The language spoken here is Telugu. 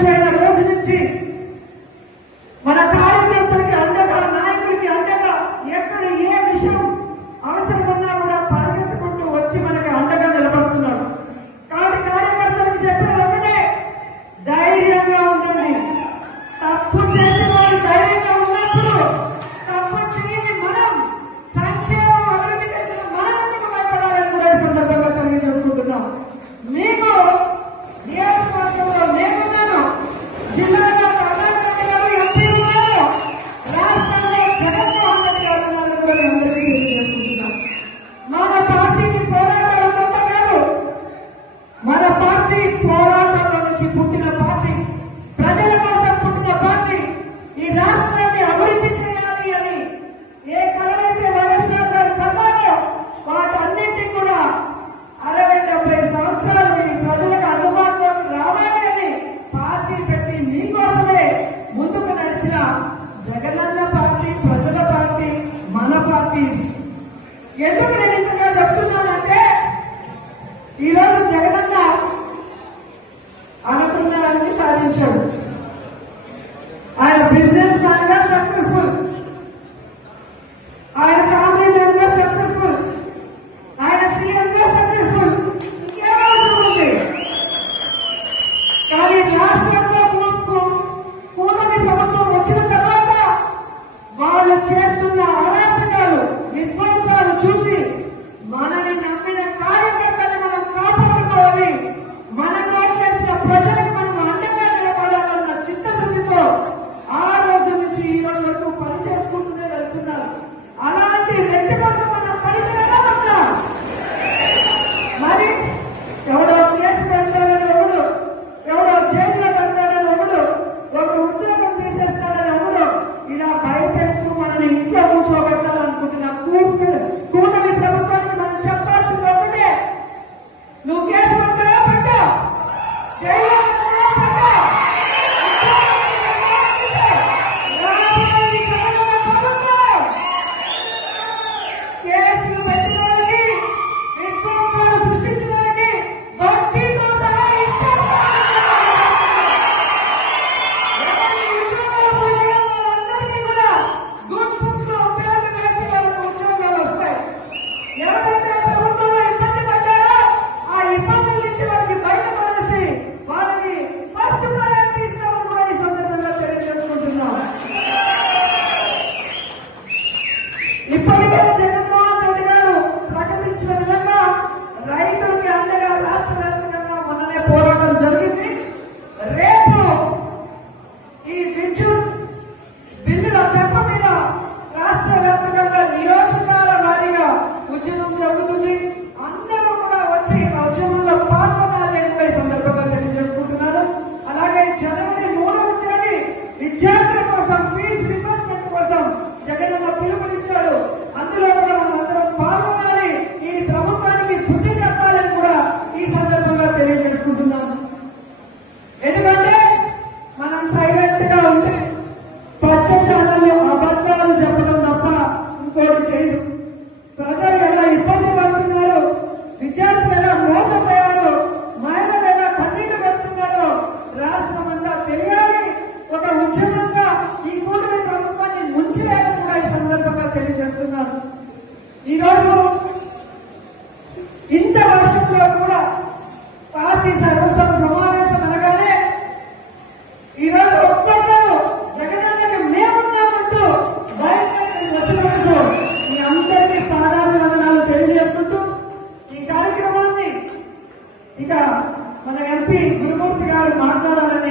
అధ్యక్షులైన రోజు నుంచి మన కార్యకర్తలకి అండగా, నాయకులకి అండగా, ఎక్కడ ఏ విషయం అవసరమన్నా కూడా పరిగెత్తుకుంటూ వచ్చి మనకి అండగా నిలబడుతున్నాడు. కాబట్టి కార్యకర్తలకు చెప్పిన ఒకటే, ధైర్యంగా ఉండండి. తప్పు చేసిన వారు ధైర్యంగా ఉన్నప్పుడు తప్పు చేయని మనం, సంక్షేమం అభివృద్ధి చేసిన మనం ఎందుకు భయపడాలని కూడా ఈ సందర్భంగా తెలియజేసుకుంటున్నాం. మీకు నియోజకవర్గంలో నేనున్నాను, జిల్లాలో కర్ణాటక గారు ఎంపీ ఉన్నారు, రాష్ట్రంలో జగన్మోహన్ రెడ్డి గారు ఉన్నారని కూడా అందరికీ తెలియజేసుకుంటున్నాం. మన పార్టీకి పోరాటాలు తప్ప కాదు, మన పార్టీ పోరాటంలో నుంచి పుట్టిన పార్టీ, ప్రజల కోసం పుట్టిన పార్టీ. ఈ రాష్ట్రాన్ని అభివృద్ధి చేయాలి అని ఏ కలవైతే వైఎస్ఆర్ గారు కన్నారో వాటన్నింటినీ కూడా 60-70 సంవత్సరాలు ఈ ప్రజలకు అందుబాటులోకి రావాలి అని పార్టీ పెట్టి మీకోసమే ముందుకు నడిచిన జగనన్న పార్టీ, ప్రజల పార్టీ, మన పార్టీ. ఎందుకు నేను ఇంతగా చెప్తున్నానంటే, ఈరోజు జగనన్న అనుకున్నవన్నీ సాధించాడు. ఆయన బిజినెస్ మ్యాన్ గా సక్సెస్ఫుల్, ఆయన ఫ్యామిలీ మ్యాన్ గా సక్సెస్ఫుల్, ఆయన సీఎం గా సక్సెస్ఫుల్. ఇంకేం అవసరం ఉంది? కానీ రాష్ట్రంలో కూటమి ప్రభుత్వం వచ్చిన తర్వాత వాళ్ళు చేస్తున్న అరాచకాలు, విధ్వంసాలు చూసి మనని నమ్మిన కార్యకర్తని మనం కాపాడుకోవాలి, మన ఓట్లేసిన ప్రజలకు మనం అండగా నిలబడాలన్న చిత్తశుద్ధితో ఆ రోజు నుంచి ఈ రోజు వరకు పని చేసుకుంటూనే వెళ్తున్నారు. అలాంటి వ్యక్తి కోసం మనం పనిచేయాలా వద్దా? మరి ఎవడో కేసు పెడతాడని ఒకడు, ఎవడో జైల్లో పెడతాడని ఒకడు ఉద్యోగం తీసేస్తాడని ఒకడు ఇలా భయపెడుతూ మనని ఇంట్లో కూర్చోబెట్టాలనుకుంటున్న కూటమి ప్రభుత్వానికి మనం చెప్పాల్సింది ఒకటే, నువ్వు కేసు పెడతావా పెట్టా, జైల్లో పెట్టా, కేసులు పెట్టడానికి, విధ్వంసాలు సృష్టించడానికి వడ్డీతో సహా వాళ్ళందరికీ కూడా గుడ్ బుక్ లో పేరు వేసి వాళ్ళకు ఉద్యోగాలు వస్తాయి. ఎవరైతే ప్రభుత్వంలో ఇబ్బంది పడ్డారో ఆ ఇబ్బందుల నుంచి వాళ్ళకి బయటపడేసి వాళ్ళకి ఫస్ట్ ప్రయారిటీ ఇస్తామని కూడా ఈ సందర్భంగా తెలియజేసుకుంటున్నాం. ఇప్పటికే జగన్మోహన్ రెడ్డి గారు ప్రకటించిన విధంగా రైతులకి అండగా రాష్ట్ర వ్యాప్తంగా మొన్ననే పోరాటం జరిగింది. రేపు ఈ విద్యుత్ బిల్లుల పెంపు మీద రాష్ట్ర వ్యాప్తంగా నియోజకాల వారీగా ఉద్యమం జరుగుతుంది. అందరూ కూడా వచ్చి ఆ ఉద్యమంలో పాల్గొనాలని కూడా ఈ సందర్భంగా తెలియజేసుకుంటున్నారు. అలాగే జనవరి 3వ తేదీ విద్యార్థుల కోసం ఫీజు రియంబర్స్మెంట్ కోసం జగనన్న పిలుపునిచ్చాడు. అందులో కూడా మనం అందరం పాల్గొనాలి, ఈ ప్రభుత్వానికి బుద్ధి చెప్పాలని కూడా ఈ సందర్భంగా తెలియజేసుకుంటున్నాం. ఎందుకంటే మనం సైలెంట్ గా ఉంటే పచ్చ ఛానల్లో అబద్ధాలు చెప్పడం తప్ప ఇంకోటి చేయదు. ప్రజలు ఎలా ఇబ్బంది పడుతున్నారు, విద్యార్థులు ఎలా మోసపోయారు, మహిళలు ఎలా కన్నీళ్లు పెడుతున్నారో రాష్ట్రం అంతా తెలియాలి. ఒక ఉద్యమంగా ఈ కూటమి ప్రభుత్వాన్ని ముంచివేయాలని కూడా ఈ సందర్భంగా తెలియజేస్తున్నారు. ఈరోజు ఇంత వర్షంలో కూడా పార్టీ సర్వసభ సమావేశం అనగానే ఈరోజు ఒక్కొక్కరు జగనన్నకి మేమున్నామంటూ బయటకు వచ్చినందుకు మీ అందరికీ పాదాభివందనాలు తెలియజేసుకుంటూ ఈ కార్యక్రమాన్ని ఇక మన ఎంపీ గురుమూర్తి గారు మాట్లాడాలని